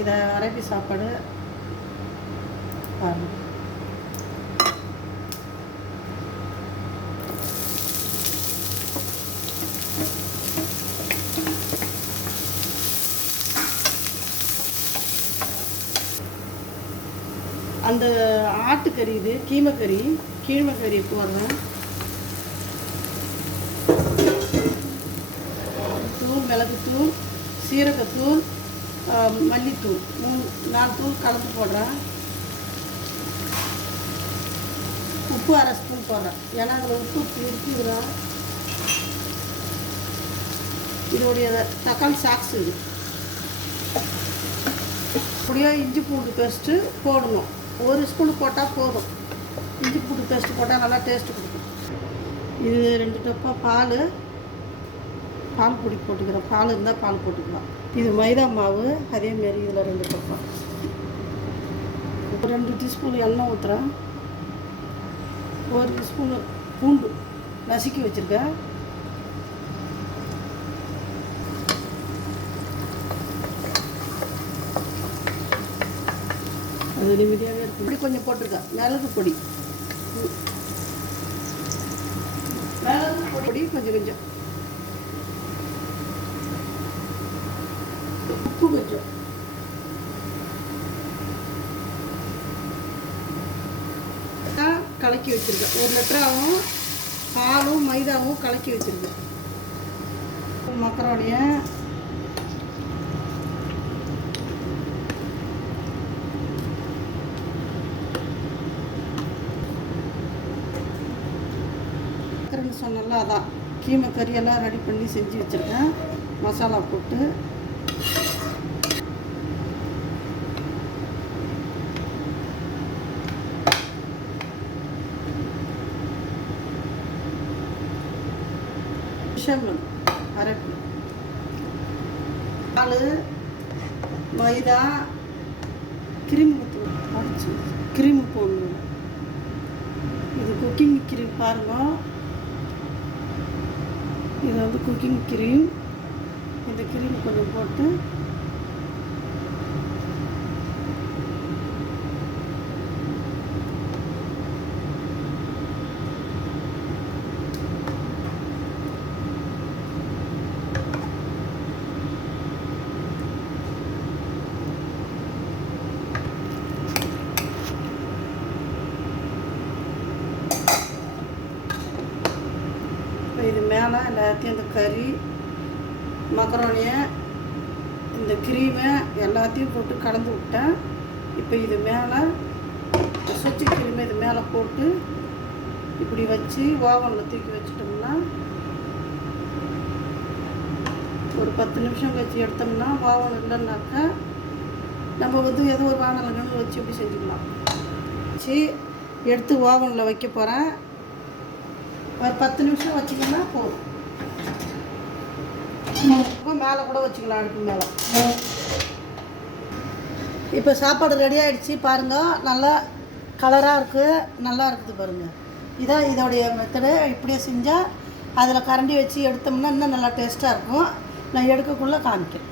இதை அரபி சாப்பாடு பாருங்கள். அந்த ஆட்டுக்கறி இது கீழ்மக்கறி போடுறேன். தூள், மிளகுத்தூள், சீரகத்தூள், மல்லித்தூள் 4 தூள் கலந்து போடுறேன். உப்பு 1/2 ஸ்பூன் போடுறேன். ஏன்னா அதில் உப்பு இருக்குதுன்னா இதோடைய தக்காளி சாக்ஸ் இது. அப்படியே இஞ்சி பூண்டு பேஸ்ட்டு போடணும். 1 ஸ்பூன் போட்டால் போதும். இஞ்சி பூண்டு பேஸ்ட்டு போட்டால் நல்லா டேஸ்ட்டு கொடுக்கும். இது 2 டப்பா பால் பொடி போட்டுக்கிறேன். பால் இருந்தால் பால் போட்டுக்கலாம். இது மைதா மாவு, அதேமாரி இதில் 2 டப்பா. 2 டீஸ்பூன் எண்ணெய் ஊற்றுறேன். 1 டீஸ்பூன் பூண்டு நசுக்கி வச்சுருக்கேன். அது நிம்மதியாகவே இருக்கும். இப்படி கொஞ்சம் போட்டிருக்கேன். மிளகு பொடி கொஞ்சம் உப்பு கொஞ்சம் கலக்கி வச்சுருக்கேன். 1 லிட்டராகவும் பாலும் மைதாவும் கலக்கி வச்சுருக்கேன். மக்கரோனியை சொன்னல அதான் கீமை கறியெல்லாம் ரெடி பண்ணி செஞ்சு வச்சுருக்கேன். மசாலா போட்டு அரைப்பு பால் மைதா கிரீம் போடணும். இது குக்கிங் கிரீம் பாருங்கள். இது வந்து குக்கிங் கிரீம். இந்த கிரீம் கொஞ்சம் போட்டு இது மேலே எல்லாத்தையும் இந்த கறி மக்கரோனியை இந்த க்ரீமை எல்லாத்தையும் போட்டு கலந்து விட்டேன். இப்போ இது மேலே சுச்சி க்ரீமை இது மேலே போட்டு இப்படி வச்சு ஓவனில் தூக்கி வச்சிட்டோம்னா ஒரு 10 நிமிஷம் கழிச்சு எடுத்தோம்னா ஓவன் இல்லைன்னாக்கா நம்ம வந்து ஏதோ ஒரு வானல் வச்சு இப்படி செஞ்சுக்கலாம். வச்சு எடுத்து ஓவனில் வைக்க போகிறேன். ஒரு 10 நிமிஷம் வச்சிங்கன்னா போதும். மேலே கூட வச்சுக்கலாம், அடுப்பு மேலே. இப்போ சாப்பாடு ரெடி ஆகிடுச்சு பாருங்கள். நல்லா கலராக இருக்குது, நல்லா இருக்குது பாருங்கள். இதான் இதோடைய மெத்தடு. இப்படியே செஞ்சால் அதில் கரண்டி வச்சு எடுத்தோம்னா இன்னும் நல்லா டேஸ்ட்டாக இருக்கும். நான் எடுக்கக்குள்ளே காமிக்கிறேன்.